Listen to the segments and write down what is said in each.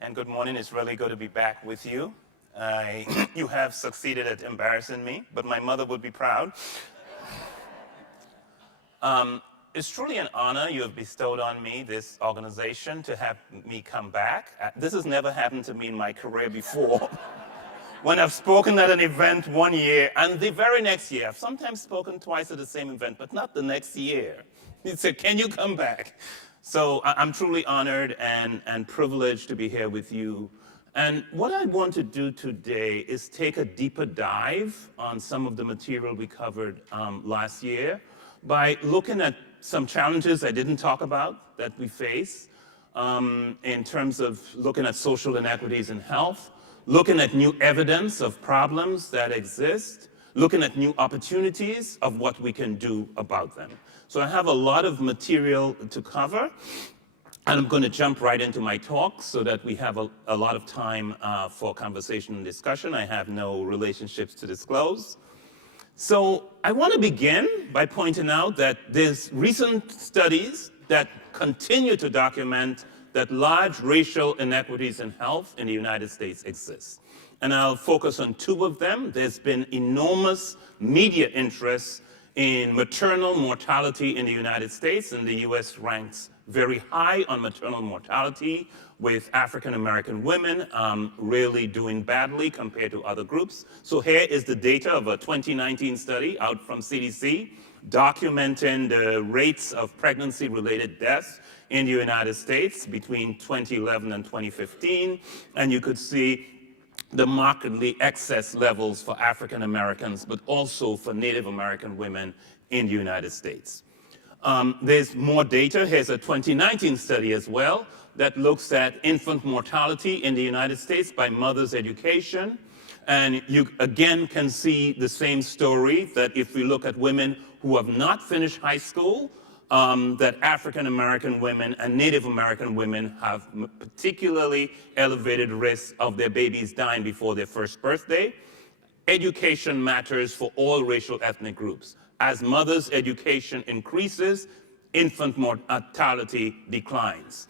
and good morning. It's really good to be back with you. You have succeeded at embarrassing me, but my mother would be proud. It's truly an honor you have bestowed on me, this organization, to have me come back. This has never happened to me in my career before. When I've spoken at an event one year, and the very next year, I've sometimes spoken twice at the same event, but not the next year. He said, can you come back? So I'm truly honored and privileged to be here with you. And what I want to do today is take a deeper dive on some of the material we covered last year by looking at some challenges I didn't talk about that we face in terms of looking at social inequities in health, looking at new evidence of problems that exist, looking at new opportunities of what we can do about them. So I have a lot of material to cover, and I'm going to jump right into my talk so that we have a lot of time for conversation and discussion. I have no relationships to disclose. So I want to begin by pointing out that there's recent studies that continue to document that large racial inequities in health in the United States exist. And I'll focus on two of them. There's been enormous media interest in maternal mortality in the United States, and the US ranks very high on maternal mortality, with African American women really doing badly compared to other groups. So here is the data of a 2019 study out from CDC documenting the rates of pregnancy-related deaths in the United States between 2011 and 2015, and you could see the markedly excess levels for African Americans, but also for Native American women in the United States. There's more data. Here's a 2019 study as well that looks at infant mortality in the United States by mother's education. And you again can see the same story, that if we look at women who have not finished high school, that African American women and Native American women have particularly elevated risks of their babies dying before their first birthday. Education matters for all racial ethnic groups. As mothers' education increases, infant mortality declines.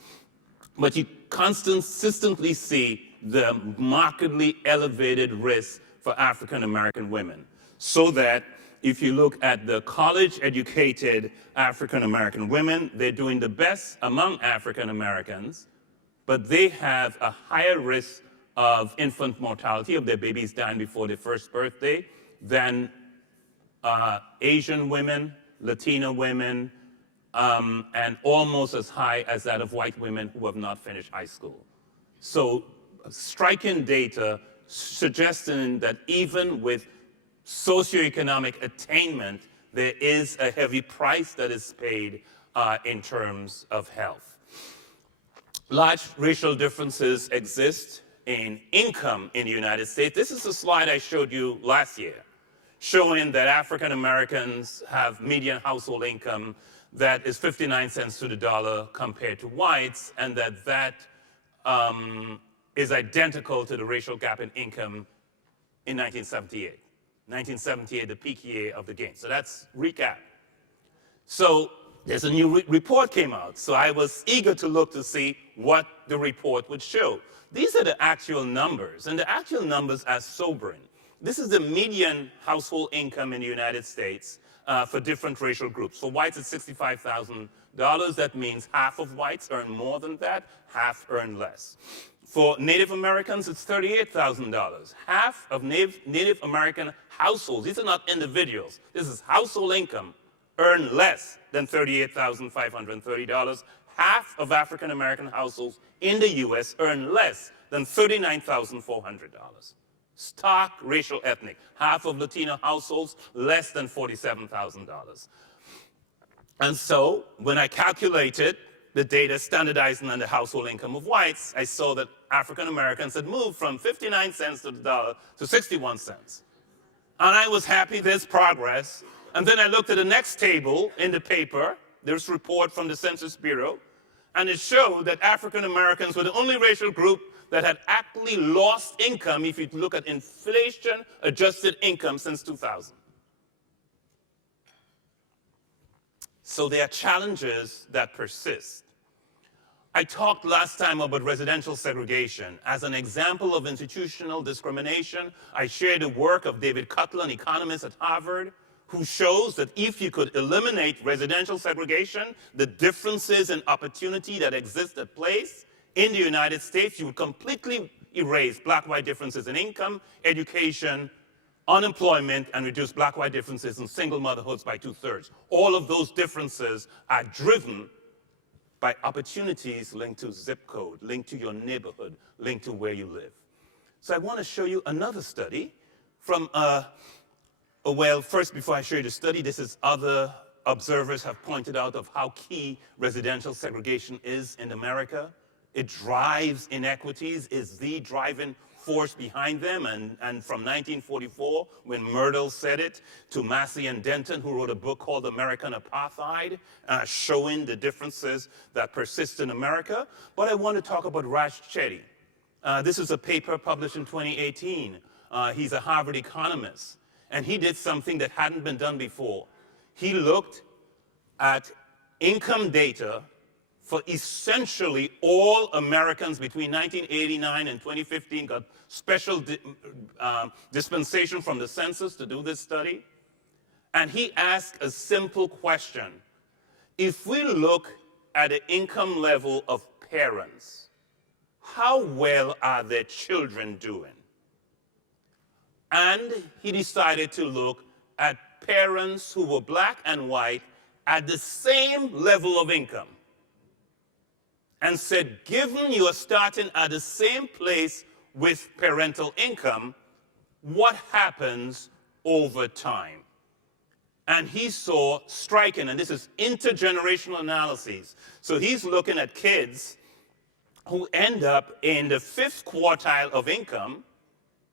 But you consistently see the markedly elevated risk for African American women, so that if you look at the college-educated African American women, they're doing the best among African Americans, but they have a higher risk of infant mortality, of their babies dying before their first birthday, than Asian women, Latina women, and almost as high as that of white women who have not finished high school. So striking data suggesting that even with socioeconomic attainment, there is a heavy price that is paid in terms of health. Large racial differences exist in income in the United States. This is a slide I showed you last year, showing that African Americans have median household income that is 59 cents to the dollar compared to whites, and that is identical to the racial gap in income in 1978. 1978, the peak year of the game. So that's recap. So there's a new report came out. So I was eager to look to see what the report would show. These are the actual numbers, and the actual numbers are sobering. This is the median household income in the United States for different racial groups. For whites, it's $65,000. That means half of whites earn more than that, half earn less. For Native Americans, it's $38,000. Half of Native American households, these are not individuals, this is household income, earn less than $38,530. Half of African American households in the US earn less than $39,400. Stark racial ethnic. Half of Latino households, less than $47,000. And so when I calculated the data standardizing on the household income of whites, I saw that African Americans had moved from 59 cents to the dollar to 61 cents. And I was happy there's progress. And then I looked at the next table in the paper, this report from the Census Bureau, and it showed that African Americans were the only racial group that had actually lost income if you look at inflation-adjusted income since 2000. So there are challenges that persist. I talked last time about residential segregation. As an example of institutional discrimination, I shared the work of David Cutler, an economist at Harvard, who shows that if you could eliminate residential segregation, the differences in opportunity that exist at place in the United States, you would completely erase black-white differences in income, education, unemployment, and reduce black-white differences in single motherhoods by 2/3. All of those differences are driven by opportunities linked to zip code, linked to your neighborhood, linked to where you live. So I want to show you another study from, well, first before I show you the study, this is other observers have pointed out of how key residential segregation is in America. It drives inequities, is the driving force behind them, and from 1944, when Myrtle said it, to Massey and Denton, who wrote a book called American Apartheid, showing the differences that persist in America. But I want to talk about Raj Chetty. This is a paper published in 2018. He's a Harvard economist, and he did something that hadn't been done before. He looked at income data for essentially all Americans between 1989 and 2015, got special dispensation from the census to do this study. And he asked a simple question. If we look at the income level of parents, how well are their children doing? And he decided to look at parents who were black and white at the same level of income, and said, given you are starting at the same place with parental income, what happens over time? And he saw striking, and this is intergenerational analyses. So he's looking at kids who end up in the 5th quartile of income.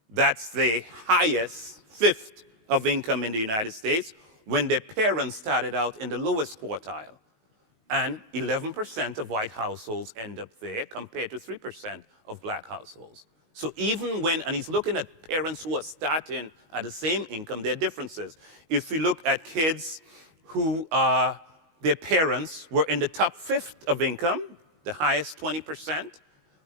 That's the highest 5th of income in the United States, when their parents started out in the lowest quartile. And 11% of white households end up there compared to 3% of black households. So even when, and he's looking at parents who are starting at the same income, there are differences. If you look at kids who their parents were in the top 5th of income, the highest 20%,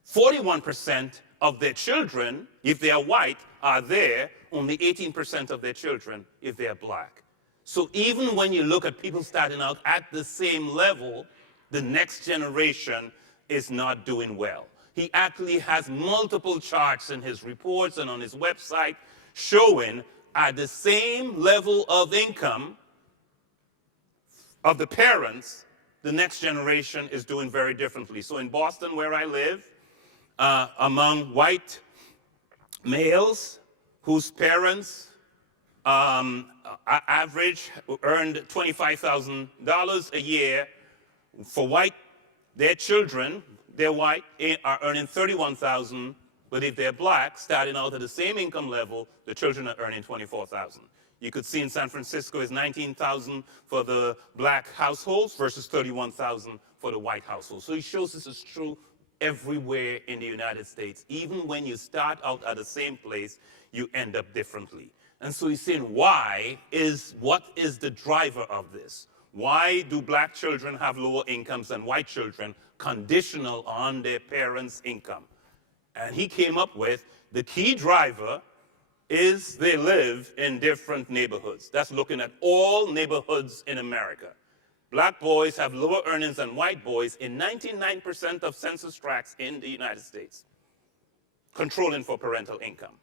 41% of their children, if they are white, are there, only 18% of their children if they are black. So even when you look at people starting out at the same level, the next generation is not doing well. He actually has multiple charts in his reports and on his website showing at the same level of income of the parents, the next generation is doing very differently. So in Boston, where I live, among white males whose parents average earned $25,000 a year, for white, their children, they're white, are earning $31,000, but if they're black, starting out at the same income level, the children are earning $24,000. You could see in San Francisco is $19,000 for the black households versus $31,000 for the white households. So he shows this is true everywhere in the United States. Even when you start out at the same place, you end up differently. And so he's saying, what is the driver of this? Why do black children have lower incomes than white children, conditional on their parents' income? And he came up with the key driver is they live in different neighborhoods. That's looking at all neighborhoods in America. Black boys have lower earnings than white boys in 99% of census tracts in the United States, controlling for parental income.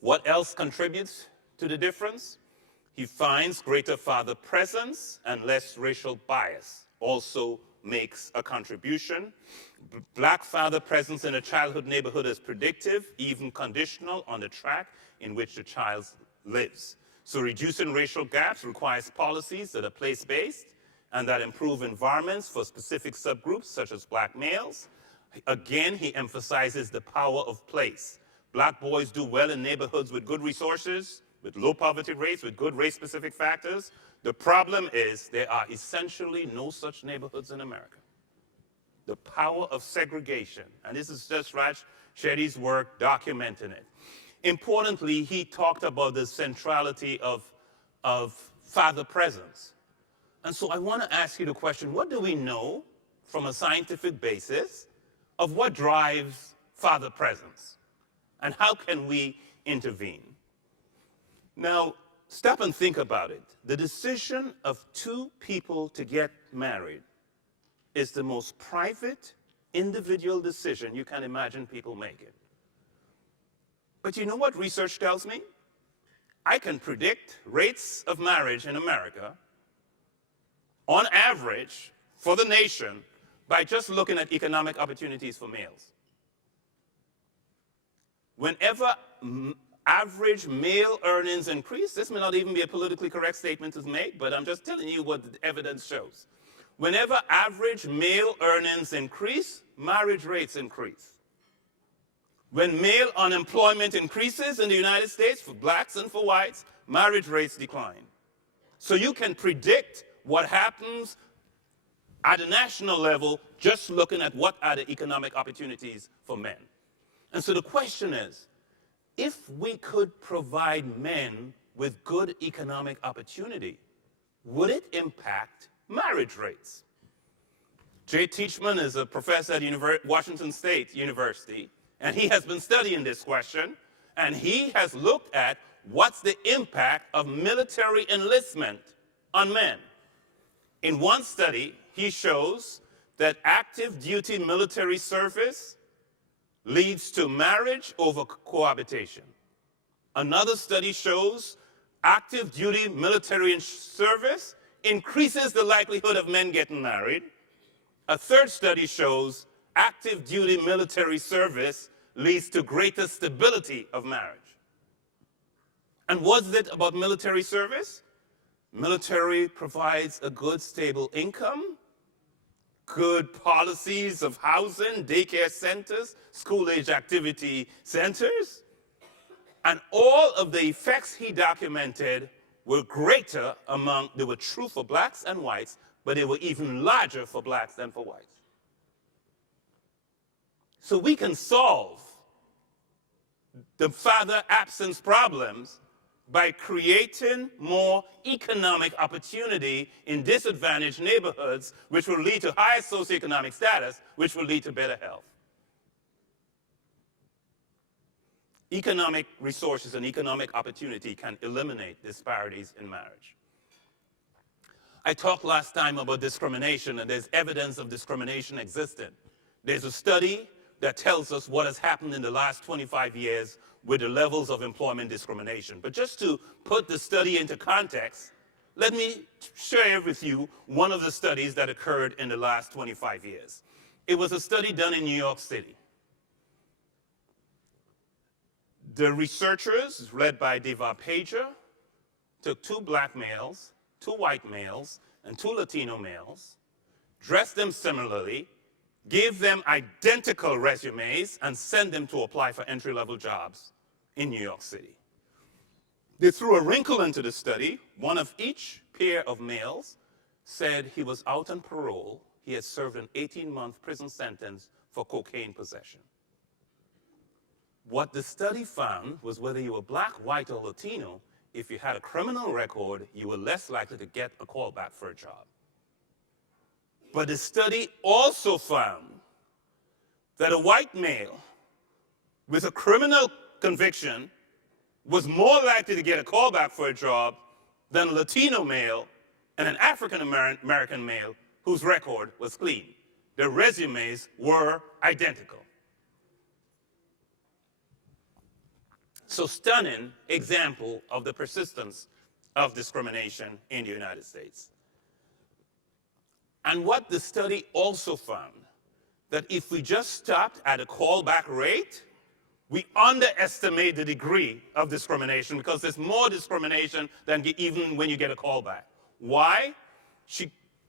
What else contributes to the difference? He finds greater father presence and less racial bias also makes a contribution. Black father presence in a childhood neighborhood is predictive, even conditional on the track in which the child lives. So reducing racial gaps requires policies that are place-based and that improve environments for specific subgroups such as black males. Again, he emphasizes the power of place. Black boys do well in neighborhoods with good resources, with low poverty rates, with good race-specific factors. The problem is there are essentially no such neighborhoods in America. The power of segregation, and this is just Raj Chetty's work documenting it. Importantly, he talked about the centrality of father presence. And so I want to ask you the question, what do we know from a scientific basis of what drives father presence? And how can we intervene? Now, stop and think about it. The decision of two people to get married is the most private, individual decision you can imagine people making. But you know what research tells me? I can predict rates of marriage in America, on average, for the nation, by just looking at economic opportunities for males. Whenever average male earnings increase, this may not even be a politically correct statement to make, but I'm just telling you what the evidence shows. Whenever average male earnings increase, marriage rates increase. When male unemployment increases in the United States for blacks and for whites, marriage rates decline. So you can predict what happens at a national level just looking at what are the economic opportunities for men. And so the question is, if we could provide men with good economic opportunity, would it impact marriage rates? Jay Teachman is a professor at Washington State University, and he has been studying this question, and he has looked at what's the impact of military enlistment on men. In one study, he shows that active duty military service leads to marriage over cohabitation. Another study shows active duty military service increases the likelihood of men getting married. A third study shows active duty military service leads to greater stability of marriage. And what's it about military service? Military provides a good, stable income, good policies of housing, daycare centers, school-age activity centers, and all of the effects he documented were greater they were true for blacks and whites, but they were even larger for blacks than for whites. So we can solve the father absence problems by creating more economic opportunity in disadvantaged neighborhoods, which will lead to higher socioeconomic status, which will lead to better health. Economic resources and economic opportunity can eliminate disparities in marriage. I talked last time about discrimination, and there's evidence of discrimination existing. There's a study that tells us what has happened in the last 25 years with the levels of employment discrimination. But just to put the study into context, let me share with you one of the studies that occurred in the last 25 years. It was a study done in New York City. The researchers, led by Deva Pager, took 2 black males, 2 white males, and 2 Latino males, dressed them similarly, gave them identical resumes, and sent them to apply for entry-level jobs in New York City. They threw a wrinkle into the study. One of each pair of males said he was out on parole. He had served an 18-month prison sentence for cocaine possession. What the study found was whether you were black, white, or Latino, if you had a criminal record, you were less likely to get a call back for a job. But the study also found that a white male with a criminal conviction was more likely to get a call back for a job than a Latino male and an African American male whose record was clean. Their resumes were identical. So, stunning example of the persistence of discrimination in the United States. And what the study also found, that if we just stopped at a callback rate, we underestimate the degree of discrimination because there's more discrimination than even when you get a callback. Why?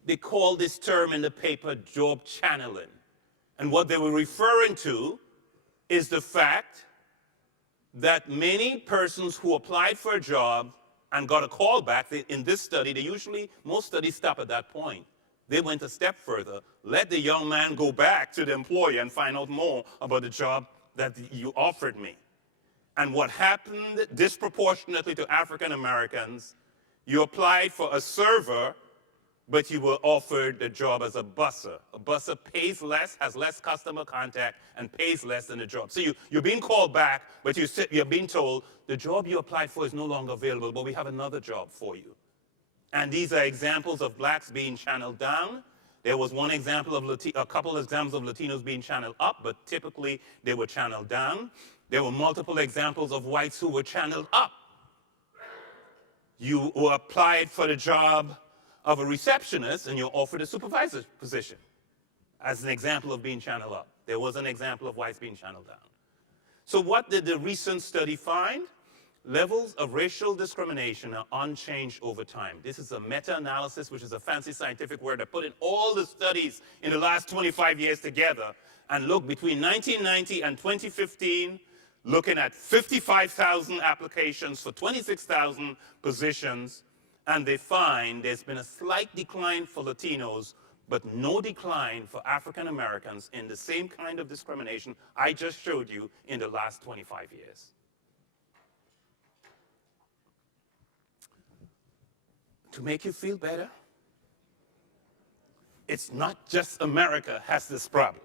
They call this term in the paper job channeling. And what they were referring to is the fact that many persons who applied for a job and got a call back, in this study, most studies stop at that point. They went a step further. Let the young man go back to the employer and find out more about the job that you offered me. And what happened disproportionately to African Americans, you applied for a server but you were offered the job as a busser. A busser pays less, has less customer contact, and pays less than the job. So you're being called back, but you're being told, the job you applied for is no longer available, but we have another job for you. And these are examples of blacks being channeled down. There was one example of a couple of examples of Latinos being channeled up, but typically they were channeled down. There were multiple examples of whites who were channeled up. You were applied for the job of a receptionist and you're offered a supervisor position as an example of being channeled up. There was an example of whites being channeled down. So what did the recent study find? Levels of racial discrimination are unchanged over time. This is a meta-analysis, which is a fancy scientific word that put in all the studies in the last 25 years together and look between 1990 and 2015, looking at 55,000 applications for 26,000 positions, and they find there's been a slight decline for Latinos, but no decline for African Americans in the same kind of discrimination I just showed you in the last 25 years. To make you feel better, it's not just America has this problem.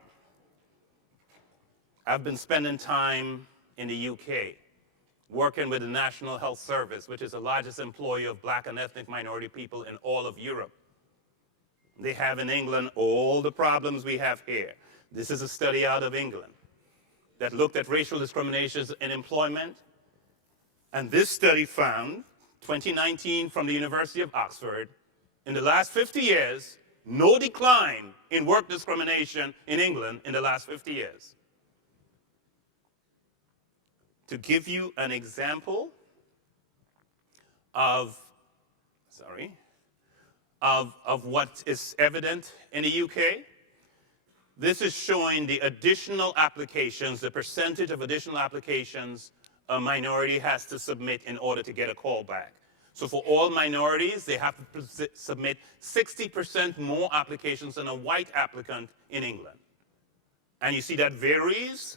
I've been spending time in the UK, working with the National Health Service, which is the largest employer of black and ethnic minority people in all of Europe. They have in England all the problems we have here. This is a study out of England that looked at racial discriminations in employment. And this study found, 2019 from the University of Oxford, in the last 50 years, no decline in work discrimination in England in the last 50 years. To give you an example of what is evident in the UK, this is showing the additional applications, the percentage of additional applications a minority has to submit in order to get a call back. So for all minorities, they have to submit 60% more applications than a white applicant in England. And you see that varies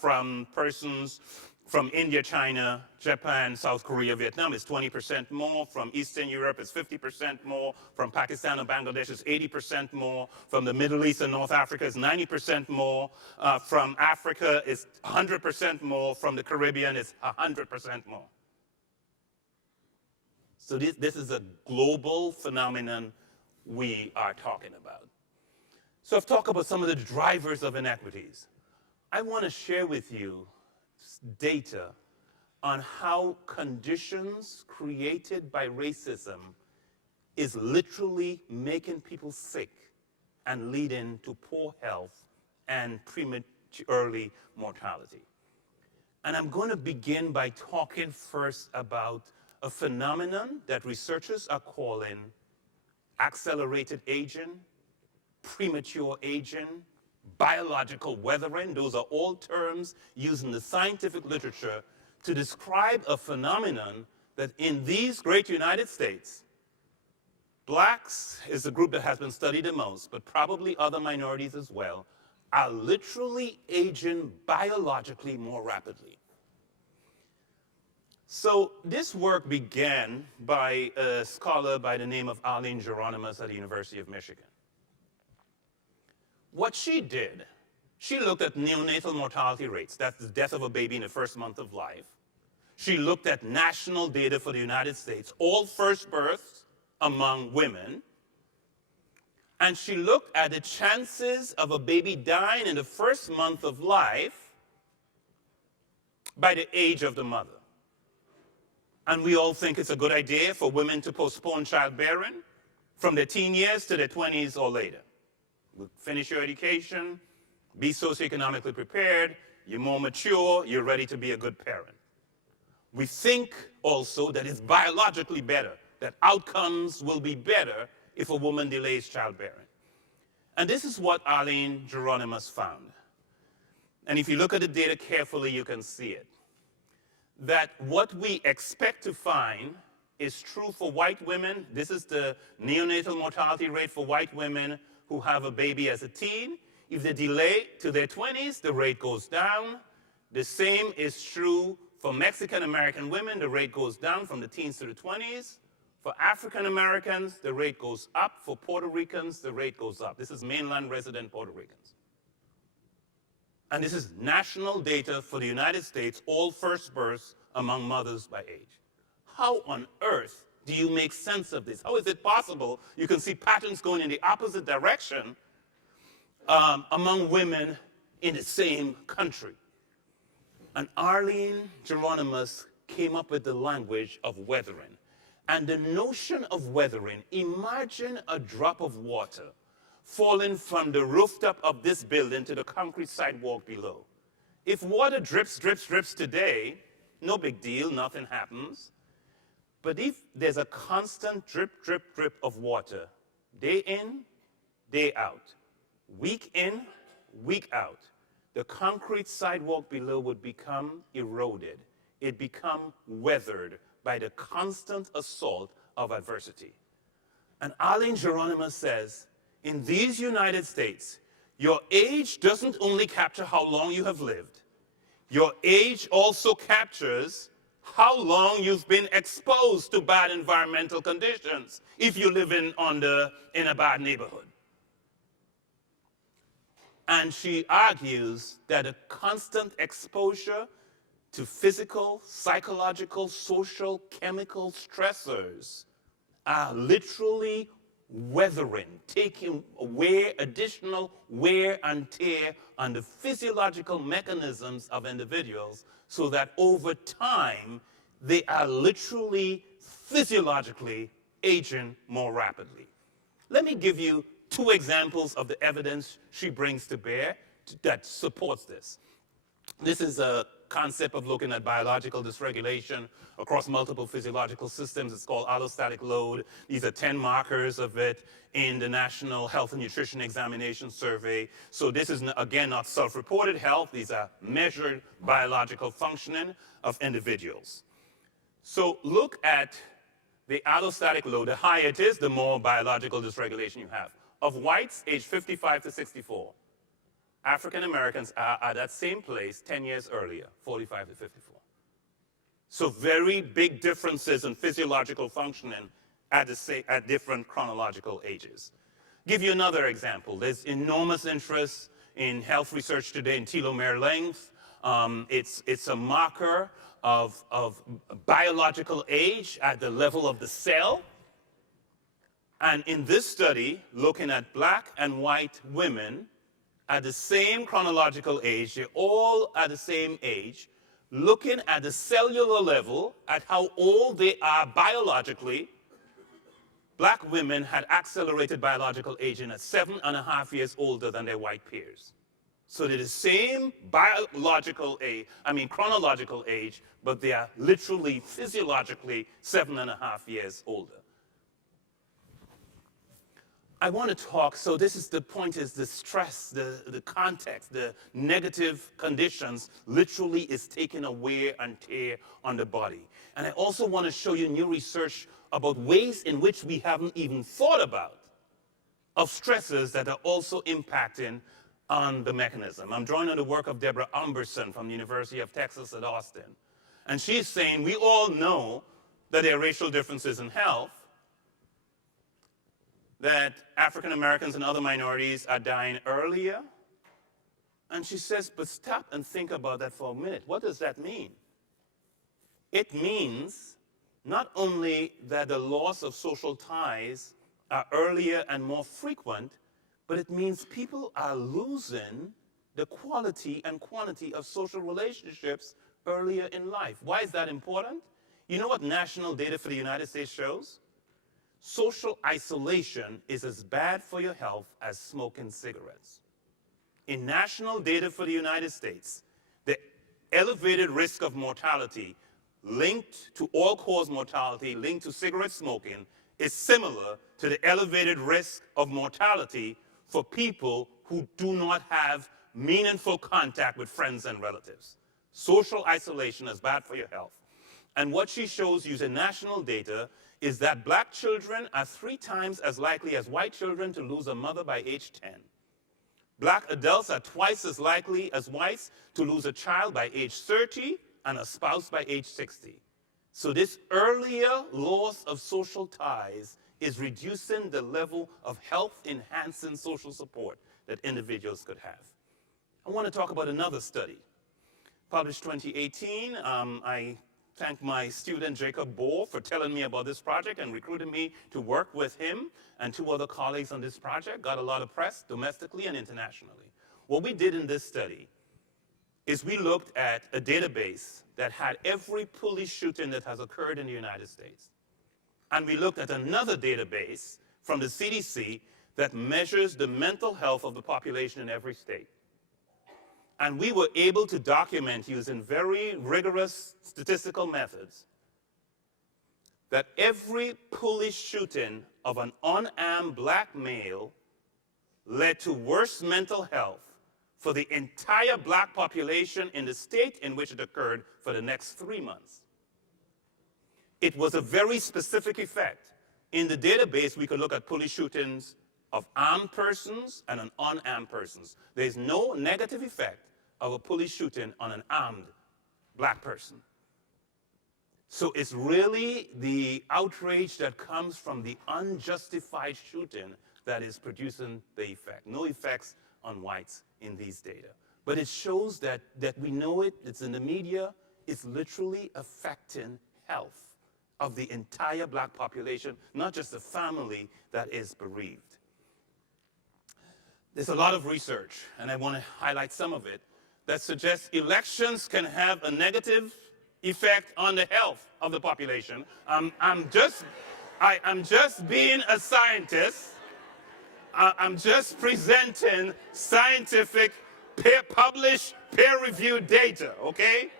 from persons from India, China, Japan, South Korea, Vietnam is 20% more. From Eastern Europe, it's 50% more. From Pakistan and Bangladesh, it's 80% more. From the Middle East and North Africa, it's 90% more. From Africa, it's 100% more. From the Caribbean, it's 100% more. So this is a global phenomenon we are talking about. So I've talked about some of the drivers of inequities. I want to share with you data on how conditions created by racism is literally making people sick and leading to poor health and premature mortality. And I'm going to begin by talking first about a phenomenon that researchers are calling accelerated aging, premature aging, biological weathering. Those are all terms used in the scientific literature to describe a phenomenon that in these great United States, blacks is the group that has been studied the most, but probably other minorities as well, are literally aging biologically more rapidly. So this work began by a scholar by the name of Arlene Geronimus at the University of Michigan. What she did, she looked at neonatal mortality rates, that's the death of a baby in the first month of life. She looked at national data for the United States, all first births among women, and she looked at the chances of a baby dying in the first month of life by the age of the mother. And we all think it's a good idea for women to postpone childbearing from their teen years to their 20s or later. Finish your education, be socioeconomically prepared, you're more mature, you're ready to be a good parent. We think also that it's biologically better, that outcomes will be better if a woman delays childbearing. And this is what Arlene Geronimus found. And if you look at the data carefully, you can see it. That what we expect to find is true for white women. This is the neonatal mortality rate for white women who have a baby as a teen. If they delay to their 20s, the rate goes down. The same is true for Mexican American women. The rate goes down from the teens to the 20s. For African Americans, the rate goes up. For Puerto Ricans, the rate goes up. This is mainland resident Puerto Ricans. And this is national data for the United States, all first births among mothers by age. How on earth do you make sense of this? How is it possible you can see patterns going in the opposite direction among women in the same country? And Arlene Geronimus came up with the language of weathering. And the notion of weathering, imagine a drop of water falling from the rooftop of this building to the concrete sidewalk below. If water drips, drips, drips today, no big deal, nothing happens. But if there's a constant drip, drip, drip of water, day in, day out, week in, week out, the concrete sidewalk below would become eroded. It'd become weathered by the constant assault of adversity. And Arlene Geronimus says, in these United States, your age doesn't only capture how long you have lived. Your age also captures how long you've been exposed to bad environmental conditions if you live in a bad neighborhood. And she argues that a constant exposure to physical, psychological, social, chemical stressors are literally weathering, taking away additional wear and tear on the physiological mechanisms of individuals so that over time they are literally physiologically aging more rapidly. Let me give you two examples of the evidence she brings to bear that supports this. This is a concept of looking at biological dysregulation across multiple physiological systems. It's called allostatic load. These are 10 markers of it in the National Health and Nutrition Examination Survey. So this is, again, not self-reported health. These are measured biological functioning of individuals. So look at the allostatic load. The higher it is, the more biological dysregulation you have. Of whites, age 55 to 64. African Americans are at that same place 10 years earlier, 45 to 54. So very big differences in physiological functioning at different chronological ages. Give you another example. There's enormous interest in health research today in telomere length. It's a marker of biological age at the level of the cell. And in this study, looking at black and white women at the same chronological age, they're all at the same age, looking at the cellular level, at how old they are biologically, black women had accelerated biological aging at 7.5 years older than their white peers. So they're the same chronological age, but they are literally, physiologically 7.5 years older. I want to talk, so this is the point, is the stress, the context, the negative conditions literally is taking a wear and tear on the body. And I also want to show you new research about ways in which we haven't even thought about of stresses that are also impacting on the mechanism. I'm drawing on the work of Deborah Umberson from the University of Texas at Austin. And she's saying we all know that there are racial differences in health, that African Americans and other minorities are dying earlier. And she says, but stop and think about that for a minute. What does that mean? It means not only that the loss of social ties are earlier and more frequent, but it means people are losing the quality and quantity of social relationships earlier in life. Why is that important? You know what national data for the United States shows? Social isolation is as bad for your health as smoking cigarettes. In national data for the United States, the elevated risk of mortality linked to all-cause mortality linked to cigarette smoking is similar to the elevated risk of mortality for people who do not have meaningful contact with friends and relatives. Social isolation is bad for your health. And what she shows using national data is that black children are 3 times as likely as white children to lose a mother by age 10. Black adults are twice as likely as whites to lose a child by age 30 and a spouse by age 60. So this earlier loss of social ties is reducing the level of health-enhancing social support that individuals could have. I want to talk about another study. Published 2018, I thank my student Jacob Bohr for telling me about this project and recruiting me to work with him and 2 other colleagues on this project. Got a lot of press domestically and internationally. What we did in this study is we looked at a database that had every police shooting that has occurred in the United States. And we looked at another database from the CDC that measures the mental health of the population in every state. And we were able to document using very rigorous statistical methods that every police shooting of an unarmed black male led to worse mental health for the entire black population in the state in which it occurred for the next 3 months. It was a very specific effect. In the database, we could look at police shootings of armed persons and unarmed persons. There's no negative effect of a police shooting on an armed black person. So it's really the outrage that comes from the unjustified shooting that is producing the effect. No effects on whites in these data. But it shows that we know it, it's in the media, it's literally affecting health of the entire black population, not just the family that is bereaved. There's a lot of research, and I want to highlight some of it, that suggests elections can have a negative effect on the health of the population. I'm just being a scientist. I'm just presenting scientific, published, peer-reviewed data, okay?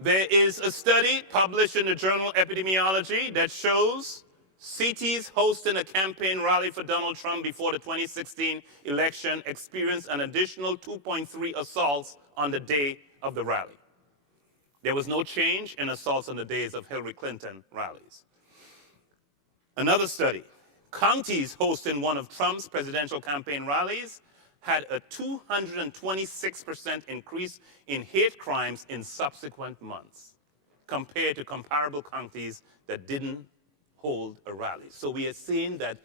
There is a study published in the journal Epidemiology that shows cities hosting a campaign rally for Donald Trump before the 2016 election experienced an additional 2.3 assaults on the day of the rally. There was no change in assaults on the days of Hillary Clinton rallies. Another study, counties hosting one of Trump's presidential campaign rallies had a 226% increase in hate crimes in subsequent months compared to comparable counties that didn't hold a rally. So we are seeing that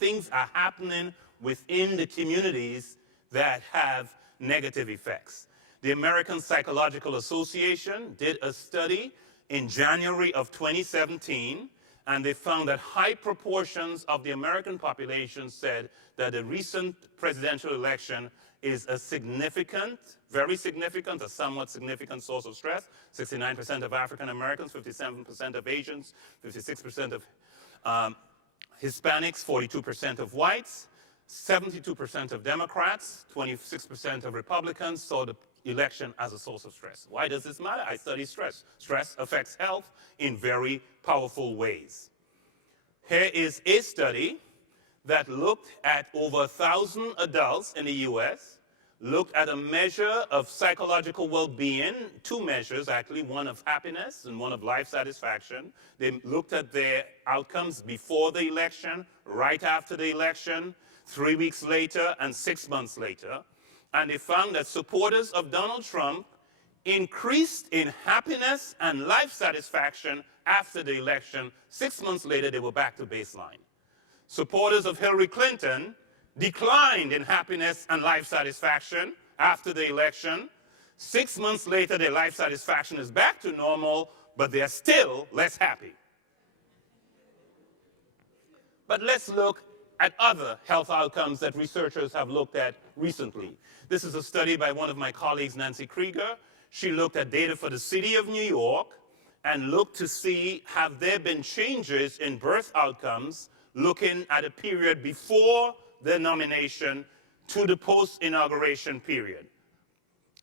things are happening within the communities that have negative effects. The American Psychological Association did a study in January of 2017, and they found that high proportions of the American population said that the recent presidential election is a significant, very significant, a somewhat significant source of stress. 69% of African Americans, 57% of Asians, 56% of Hispanics, 42% of whites, 72% of Democrats, 26% of Republicans saw the election as a source of stress. Why does this matter? I study stress. Stress affects health in very powerful ways. Here is a study that looked at over 1,000 adults in the US, looked at a measure of psychological well-being, 2 measures actually, one of happiness and one of life satisfaction. They looked at their outcomes before the election, right after the election, 3 weeks later, and 6 months later. And they found that supporters of Donald Trump increased in happiness and life satisfaction after the election. 6 months later, they were back to baseline. Supporters of Hillary Clinton declined in happiness and life satisfaction after the election. 6 months later, their life satisfaction is back to normal, but they're still less happy. But let's look at other health outcomes that researchers have looked at recently. This is a study by one of my colleagues, Nancy Krieger. She looked at data for the city of New York and looked to see have there been changes in birth outcomes looking at a period before the nomination to the post-inauguration period.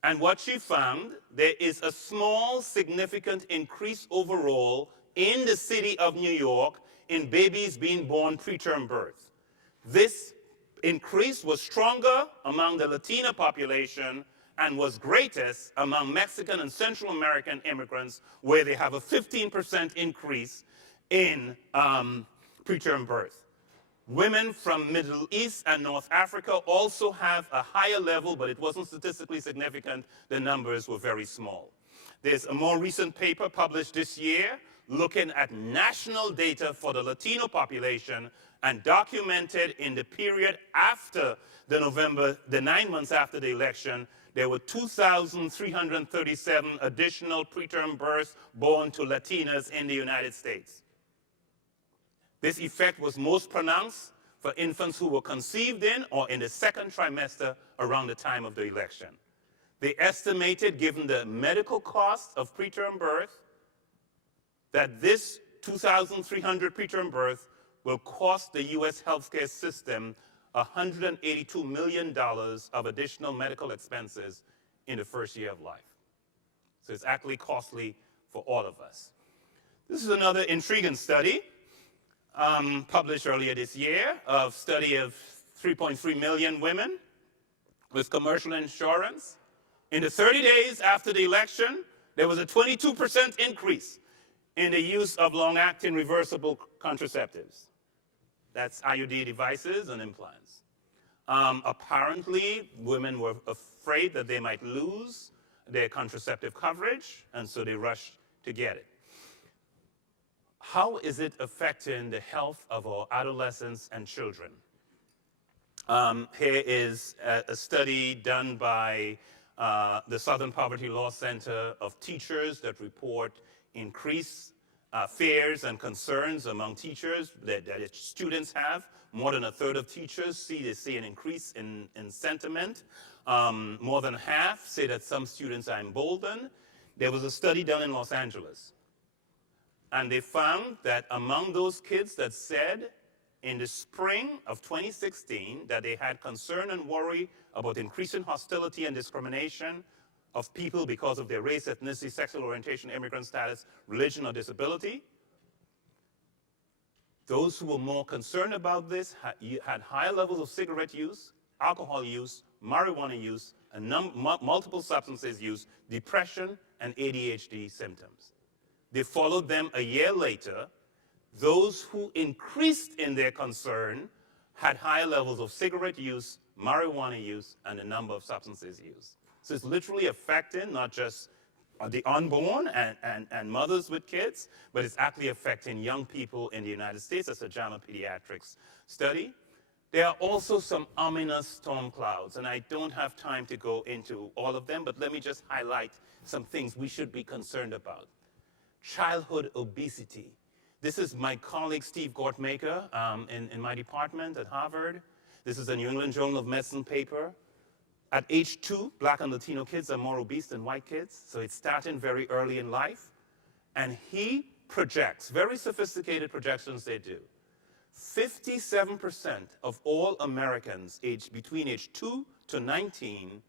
And what she found, there is a small significant increase overall in the city of New York in babies being born preterm birth. This increase was stronger among the Latina population and was greatest among Mexican and Central American immigrants, where they have a 15% increase in preterm birth. Women from Middle East and North Africa also have a higher level, but it wasn't statistically significant. The numbers were very small. There's a more recent paper published this year looking at national data for the Latino population and documented in the period after the 9 months after the election, there were 2,337 additional preterm births born to Latinas in the United States. This effect was most pronounced for infants who were conceived in or in the second trimester around the time of the election. They estimated, given the medical cost of preterm birth, that this 2,300 preterm births will cost the US healthcare system $182 million of additional medical expenses in the first year of life. So it's actually costly for all of us. This is another intriguing study published earlier this year, a study of 3.3 million women with commercial insurance. In the 30 days after the election, there was a 22% increase in the use of long-acting reversible contraceptives. That's IUD devices and implants. Apparently, women were afraid that they might lose their contraceptive coverage, and so they rushed to get it. How is it affecting the health of our adolescents and children? Here is a study done by the Southern Poverty Law Center of teachers that report increased fears and concerns among teachers that students have. More than a third of teachers see an increase in sentiment. More than half say that some students are emboldened. There was a study done in Los Angeles, and they found that among those kids that said in the spring of 2016 that they had concern and worry about increasing hostility and discrimination of people because of their race, ethnicity, sexual orientation, immigrant status, religion, or disability, those who were more concerned about this had higher levels of cigarette use, alcohol use, marijuana use, and multiple substances use, depression, and ADHD symptoms. They followed them a year later. Those who increased in their concern had higher levels of cigarette use, marijuana use, and a number of substances used. So it's literally affecting not just the unborn and mothers with kids, but it's actually affecting young people in the United States. That's a JAMA Pediatrics study. There are also some ominous storm clouds, and I don't have time to go into all of them, but let me just highlight some things we should be concerned about. Childhood obesity. This is my colleague Steve Gortmaker in my department at Harvard. This is a New England Journal of Medicine paper. At age 2, Black and Latino kids are more obese than white kids, so it's starting very early in life. And he projects, very sophisticated projections they do, 57% of all Americans aged between age 2 to 19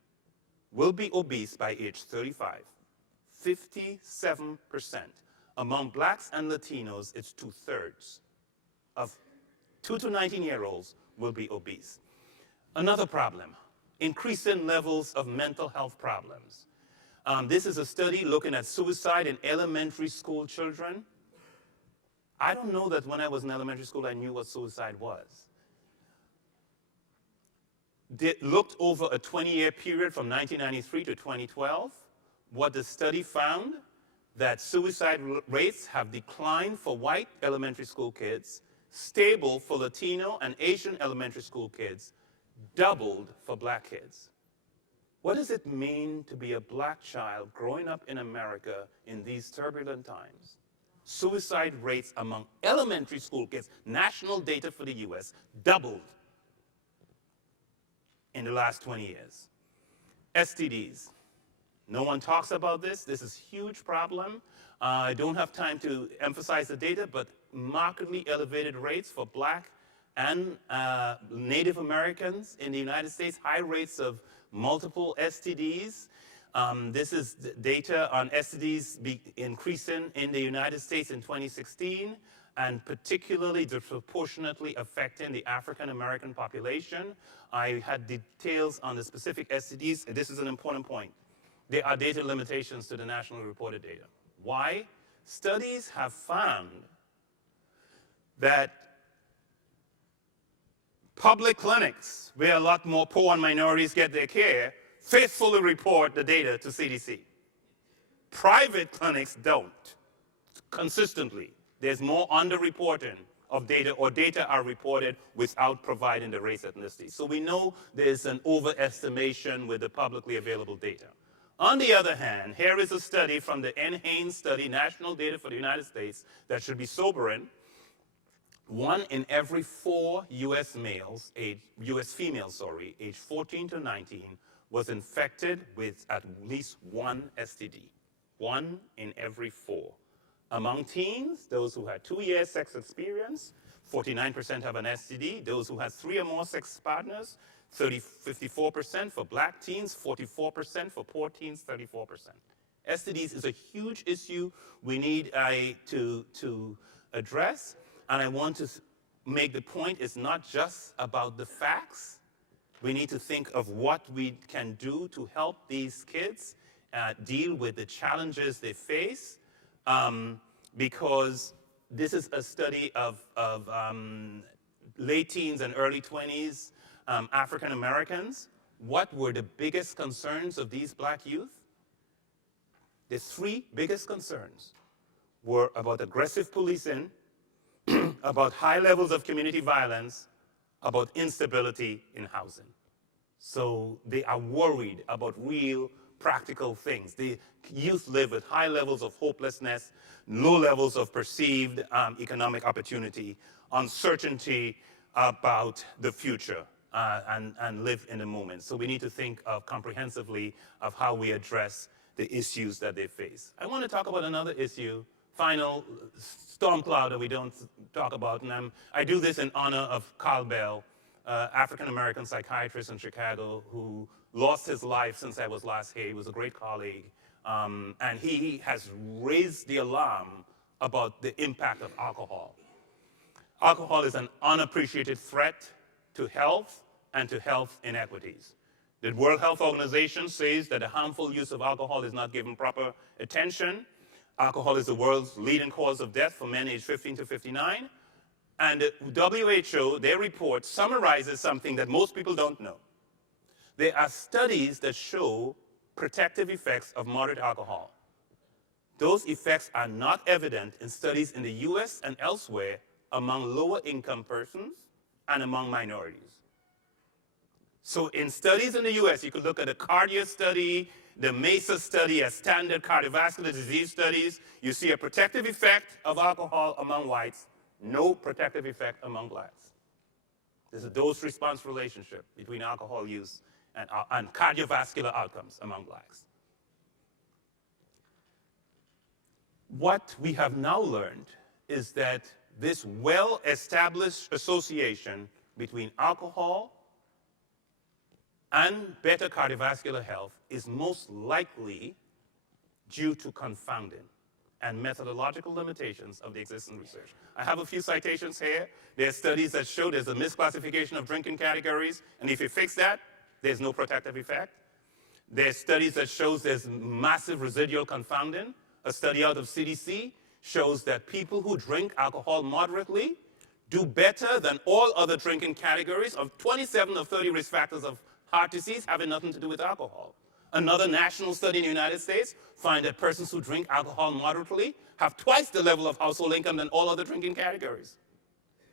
will be obese by age 35. 57%. Among Blacks and Latinos, it's 2/3 of 2 to 19-year-olds will be obese. Another problem, increasing levels of mental health problems. This is a study looking at suicide in elementary school children. I don't know that when I was in elementary school I knew what suicide was. They looked over a 20-year period from 1993 to 2012. What the study found, that suicide rates have declined for white elementary school kids, stable for Latino and Asian elementary school kids, doubled for Black kids. What does it mean to be a Black child growing up in America in these turbulent times? Suicide rates among elementary school kids, national data for the US, doubled in the last 20 years. STDs. No one talks about this. This is a huge problem. I don't have time to emphasize the data, but markedly elevated rates for Black and Native Americans in the United States, high rates of multiple STDs. This is data on STDs increasing in the United States in 2016, and particularly disproportionately affecting the African American population. I had details on the specific STDs. This is an important point. There are data limitations to the nationally reported data. Why? Studies have found that Public clinics, where a lot more poor and minorities get their care, faithfully report the data to CDC. Private clinics don't, consistently. There's more underreporting of data, or data are reported without providing the race ethnicity. So we know there's an overestimation with the publicly available data. On the other hand, here is a study from the NHANES study, National Data for the United States, that should be sobering. 1 in every 4 US females, aged 14 to 19, was infected with at least one STD. 1 in every 4. Among teens, those who had 2 years sex experience, 49% have an STD. Those who had 3 or more sex partners, 54%. For black teens, 44%. For poor teens, 34%. STDs is a huge issue we need to address. And I want to make the point, it's not just about the facts. We need to think of what we can do to help these kids deal with the challenges they face, because this is a study of late teens and early 20s African Americans. What were the biggest concerns of these black youth? The 3 biggest concerns were about aggressive policing, about high levels of community violence, about instability in housing. So they are worried about real practical things. The youth live with high levels of hopelessness, low levels of perceived economic opportunity, uncertainty about the future, and live in the moment. So we need to think comprehensively of how we address the issues that they face. I want to talk about another issue, final storm cloud that we don't talk about, and I do this in honor of Carl Bell, African-American psychiatrist in Chicago who lost his life since I was last here. He was a great colleague, and he has raised the alarm about the impact of alcohol. Alcohol is an unappreciated threat to health and to health inequities. The World Health Organization says that the harmful use of alcohol is not given proper attention. Alcohol is the world's leading cause of death for men aged 15 to 59. And the WHO, their report summarizes something that most people don't know. There are studies that show protective effects of moderate alcohol. Those effects are not evident in studies in the US and elsewhere among lower income persons and among minorities. So in studies in the US, you could look at the Cardia study, the MESA study as standard cardiovascular disease studies. You see a protective effect of alcohol among whites, no protective effect among blacks. There's a dose-response relationship between alcohol use and cardiovascular outcomes among blacks. What we have now learned is that this well-established association between alcohol and better cardiovascular health is most likely due to confounding and methodological limitations of the existing research. I have a few citations here. There are studies that show there's a misclassification of drinking categories, and if you fix that, there's no protective effect. There are studies that shows there's massive residual confounding. A study out of CDC shows that people who drink alcohol moderately do better than all other drinking categories of 27 of 30 risk factors of heart disease having nothing to do with alcohol. Another national study in the United States find that persons who drink alcohol moderately have twice the level of household income than all other drinking categories.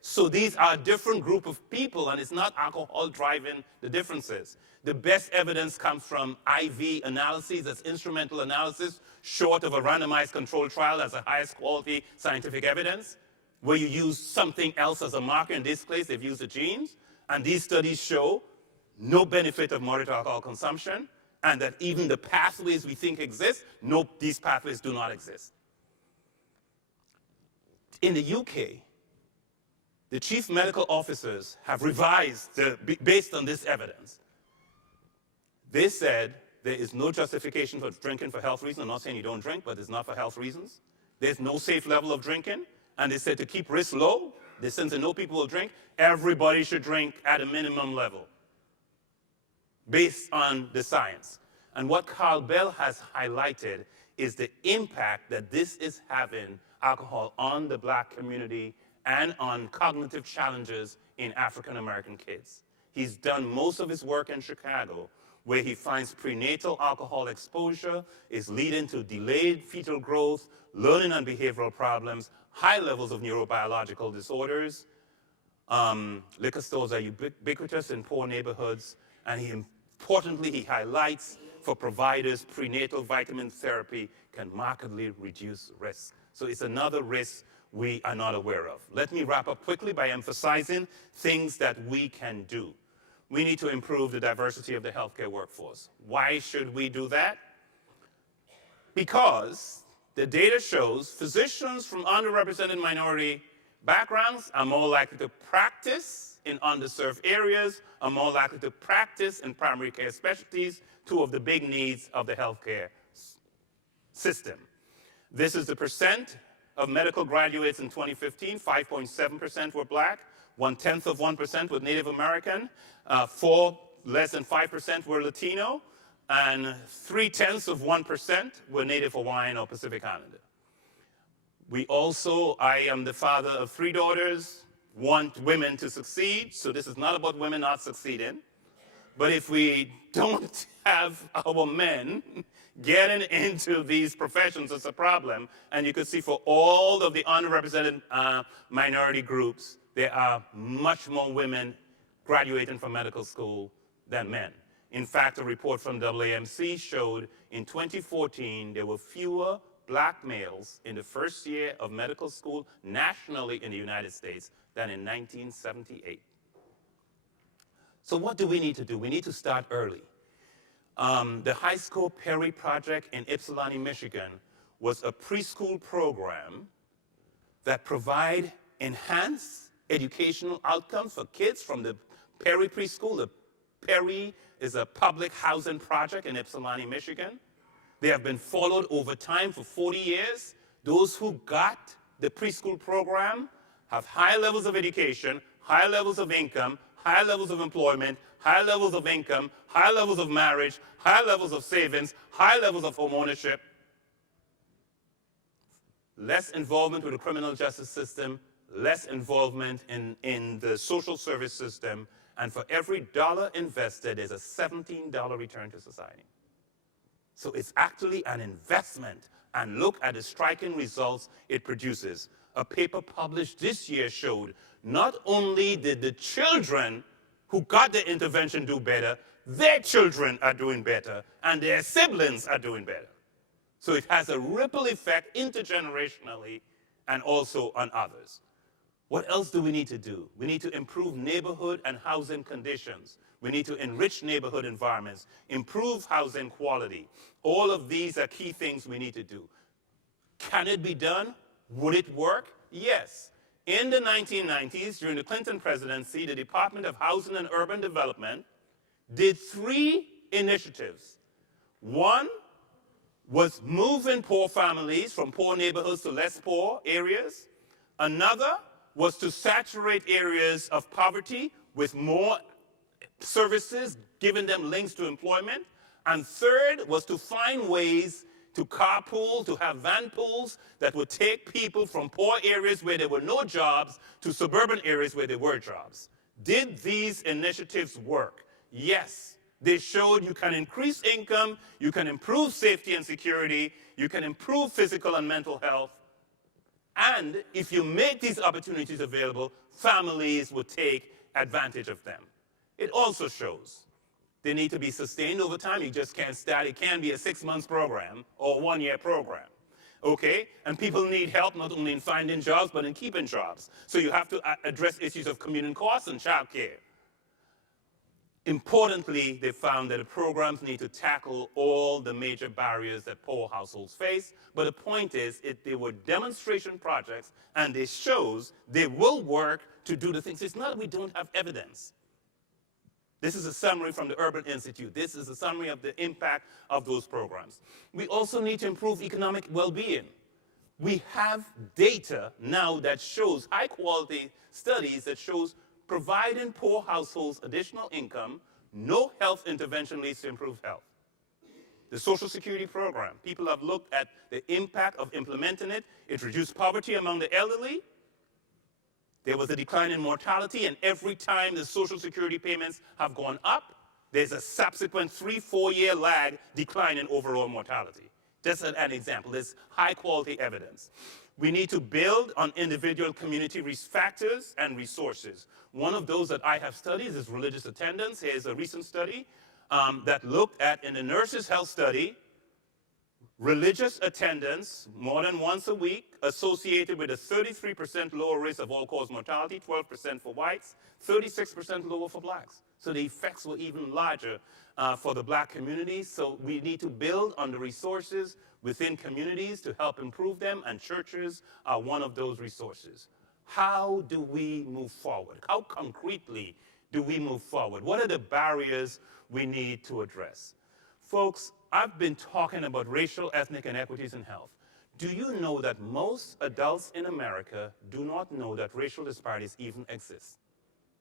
So these are a different group of people, and it's not alcohol driving the differences. The best evidence comes from IV analyses, that's instrumental analysis, short of a randomized controlled trial as the highest quality scientific evidence, where you use something else as a marker. In this case, they've used the genes, and these studies show no benefit of moderate alcohol consumption, and that even the pathways we think exist, nope, these pathways do not exist. In the UK, the chief medical officers have revised, based on this evidence. They said there is no justification for drinking for health reasons. I'm not saying you don't drink, but it's not for health reasons. There's no safe level of drinking, and they said to keep risk low, since they know people will drink, everybody should drink at a minimum level, based on the science. And what Carl Bell has highlighted is the impact that this is having, alcohol, on the black community and on cognitive challenges in African American kids. He's done most of his work in Chicago, where he finds prenatal alcohol exposure is leading to delayed fetal growth, learning and behavioral problems, high levels of neurobiological disorders. Liquor stores are ubiquitous in poor neighborhoods, and importantly, he highlights for providers, prenatal vitamin therapy can markedly reduce risk. So it's another risk we are not aware of. Let me wrap up quickly by emphasizing things that we can do. We need to improve the diversity of the healthcare workforce. Why should we do that? Because the data shows physicians from underrepresented minority backgrounds are more likely to practice in underserved areas, are more likely to practice in primary care specialties, two of the big needs of the healthcare system. This is the percent of medical graduates in 2015. 5.7% were black, 0.1% were Native American, less than 5% were Latino, and 0.3% were Native Hawaiian or Pacific Islander. I am the father of 3 daughters, want women to succeed, so this is not about women not succeeding. But if we don't have our men getting into these professions, it's a problem. And you can see for all of the underrepresented minority groups, there are much more women graduating from medical school than men. In fact, a report from AAMC showed in 2014, there were fewer black males in the first year of medical school nationally in the United States than in 1978. So what do we need to do? We need to start early. The High School Perry Project in Ypsilanti, Michigan was a preschool program that provide enhanced educational outcomes for kids from the Perry preschool. The Perry is a public housing project in Ypsilanti, Michigan. They have been followed over time for 40 years. Those who got the preschool program have high levels of education, high levels of income, high levels of employment, high levels of income, high levels of marriage, high levels of savings, high levels of home ownership, less involvement with the criminal justice system, less involvement in the social service system, and for every dollar invested, there's a $17 return to society. So it's actually an investment, and look at the striking results it produces. A paper published this year showed not only did the children who got the intervention do better, their children are doing better, and their siblings are doing better. So it has a ripple effect intergenerationally and also on others. What else do we need to do? We need to improve neighborhood and housing conditions. We need to enrich neighborhood environments, improve housing quality. All of these are key things we need to do. Can it be done? Would it work? Yes. In the 1990s, during the Clinton presidency, the Department of Housing and Urban Development did 3 initiatives. One was moving poor families from poor neighborhoods to less poor areas. Another was to saturate areas of poverty with more services, giving them links to employment. And third was to find ways to carpool, to have van pools that would take people from poor areas where there were no jobs to suburban areas where there were jobs. Did these initiatives work? Yes. They showed you can increase income, you can improve safety and security, you can improve physical and mental health, and if you make these opportunities available, families will take advantage of them. It also shows they need to be sustained over time. You just can't start. It can be a 6-month program or a 1-year program. Okay? And people need help not only in finding jobs, but in keeping jobs. So you have to address issues of commuting costs and child care. Importantly, they found that the programs need to tackle all the major barriers that poor households face. But the point is, they were demonstration projects, and it shows they will work to do the things. It's not that we don't have evidence. This is a summary from the Urban Institute. This is a summary of the impact of those programs. We also need to improve economic well-being. We have data now that shows, high-quality studies that shows providing poor households additional income, no health intervention leads to improved health. The Social Security program, people have looked at the impact of implementing it. It reduced poverty among the elderly. There was a decline in mortality, and every time the Social Security payments have gone up, there's a subsequent 3-4 year lag decline in overall mortality. Just an example, there's high quality evidence. We need to build on individual community risk factors and resources. One of those that I have studied is religious attendance. Here's a recent study that looked at, in the nurses' health study, religious attendance more than once a week associated with a 33% lower risk of all-cause mortality, 12% for whites, 36% lower for blacks. So the effects were even larger for the black community. So we need to build on the resources within communities to help improve them, and churches are one of those resources. How do we move forward? How concretely do we move forward? What are the barriers we need to address? Folks, I've been talking about racial, ethnic inequities in health. Do you know that most adults in America do not know that racial disparities even exist?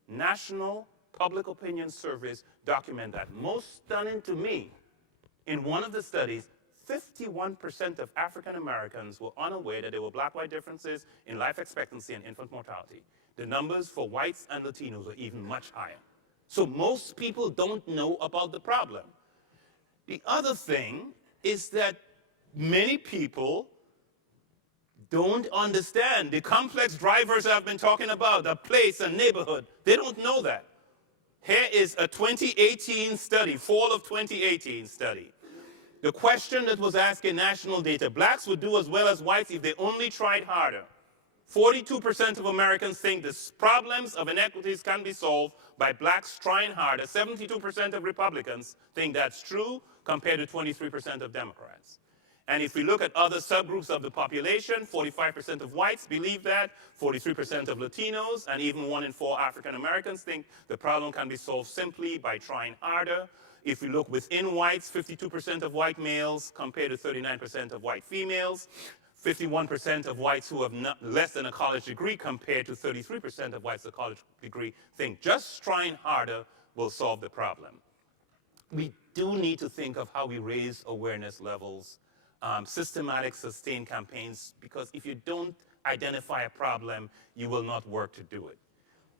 National public opinion surveys document that. Most stunning to me, in one of the studies, 51% of African Americans were unaware that there were black-white differences in life expectancy and infant mortality. The numbers for whites and Latinos are even much higher. So most people don't know about the problem. The other thing is that many people don't understand the complex drivers I've been talking about, the place and neighborhood. They don't know that. Here is a 2018 study, fall of 2018 study. The question that was asked in national data: blacks would do as well as whites if they only tried harder. 42% of Americans think the problems of inequities can be solved by blacks trying harder. 72% of Republicans think that's true, compared to 23% of Democrats. And if we look at other subgroups of the population, 45% of whites believe that, 43% of Latinos, and even 1 in 4 African Americans think the problem can be solved simply by trying harder. If we look within whites, 52% of white males compared to 39% of white females, 51% of whites who have less than a college degree compared to 33% of whites with a college degree think just trying harder will solve the problem. We do need to think of how we raise awareness levels, systematic, sustained campaigns, because if you don't identify a problem, you will not work to do it.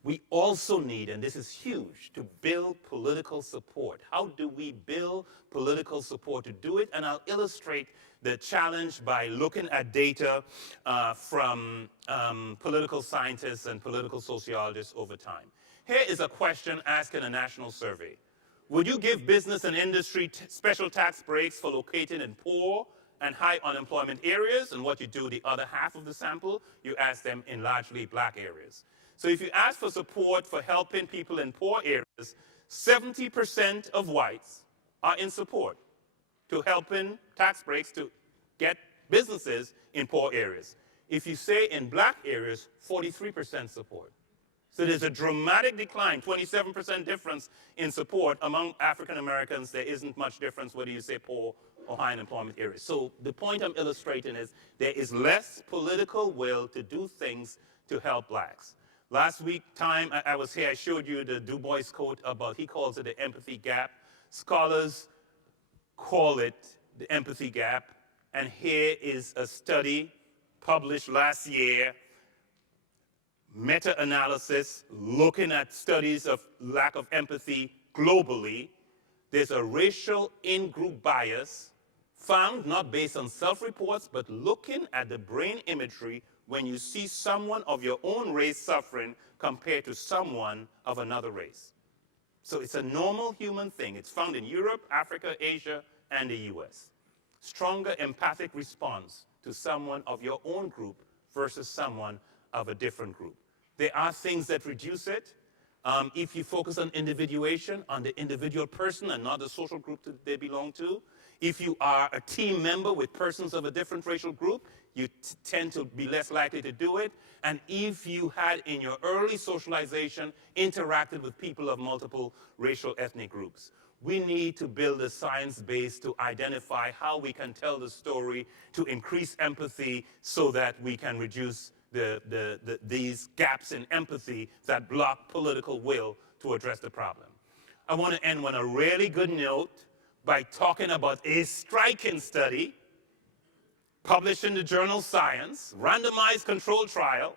We also need, and this is huge, to build political support. How do we build political support to do it? And I'll illustrate the challenge by looking at data from political scientists and political sociologists over time. Here is a question asked in a national survey. Would you give business and industry special tax breaks for locating in poor and high unemployment areas? And what you do, the other half of the sample, you ask them in largely black areas. So if you ask for support for helping people in poor areas, 70% of whites are in support to helping tax breaks to get businesses in poor areas. If you say in black areas, 43% support. So there's a dramatic decline, 27% difference in support among African Americans. There isn't much difference whether you say poor or high unemployment areas. So the point I'm illustrating is there is less political will to do things to help blacks. Last week time I was here, I showed you the Du Bois quote about, he calls it the empathy gap. Scholars call it the empathy gap. And here is a study published last year, meta-analysis looking at studies of lack of empathy globally. There's a racial in-group bias found not based on self-reports, but looking at the brain imagery when you see someone of your own race suffering compared to someone of another race. So it's a normal human thing. It's found in Europe, Africa, Asia, and the US. Stronger empathic response to someone of your own group versus someone of a different group. There are things that reduce it. If you focus on individuation, on the individual person and not the social group that they belong to. If you are a team member with persons of a different racial group, you tend to be less likely to do it. And if you had in your early socialization interacted with people of multiple racial ethnic groups. We need to build a science base to identify how we can tell the story, to increase empathy so that we can reduce these gaps in empathy that block political will to address the problem. I want to end on a really good note by talking about a striking study published in the journal Science, randomized controlled trial,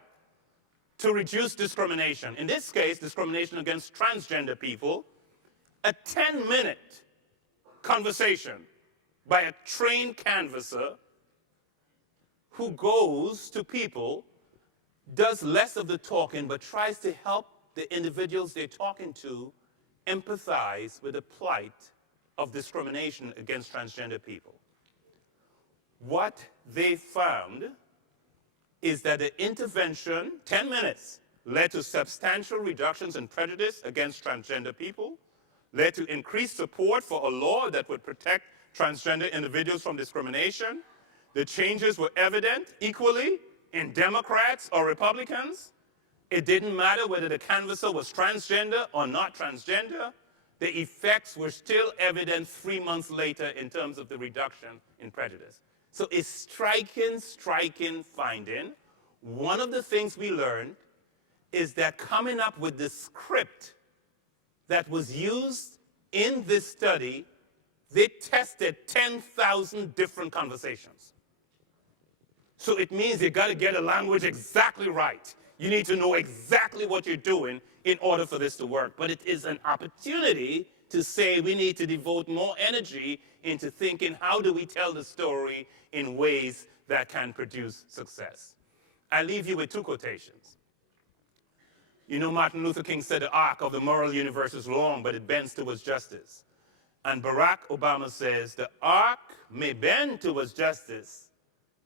to reduce discrimination. In this case, discrimination against transgender people, a 10-minute conversation by a trained canvasser who goes to people, does less of the talking, but tries to help the individuals they're talking to empathize with the plight of discrimination against transgender people. What they found is that the intervention, 10 minutes, led to substantial reductions in prejudice against transgender people, led to increased support for a law that would protect transgender individuals from discrimination. The changes were evident equally in Democrats or Republicans. It didn't matter whether the canvasser was transgender or not transgender. The effects were still evident 3 months later in terms of the reduction in prejudice. So a striking finding. One of the things we learned is that coming up with the script that was used in this study, they tested 10,000 different conversations. So it means you got to get a language exactly right. You need to know exactly what you're doing in order for this to work. But it is an opportunity to say we need to devote more energy into thinking how do we tell the story in ways that can produce success. I leave you with 2 quotations. You know, Martin Luther King said the arc of the moral universe is long, but it bends towards justice. And Barack Obama says the arc may bend towards justice,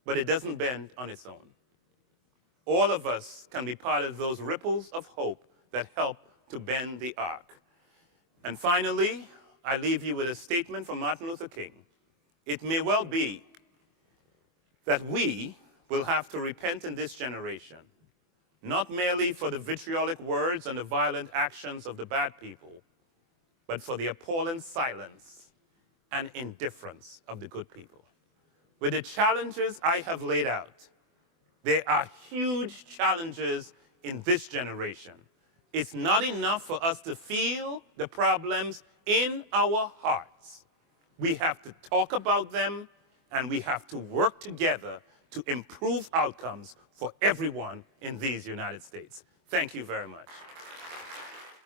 but it doesn't bend on its own. All of us can be part of those ripples of hope that help to bend the arc. And finally, I leave you with a statement from Martin Luther King. It may well be that we will have to repent in this generation, not merely for the vitriolic words and the violent actions of the bad people, but for the appalling silence and indifference of the good people. With the challenges I have laid out, there are huge challenges in this generation. It's not enough for us to feel the problems in our hearts. We have to talk about them, and we have to work together to improve outcomes for everyone in these United States. Thank you very much.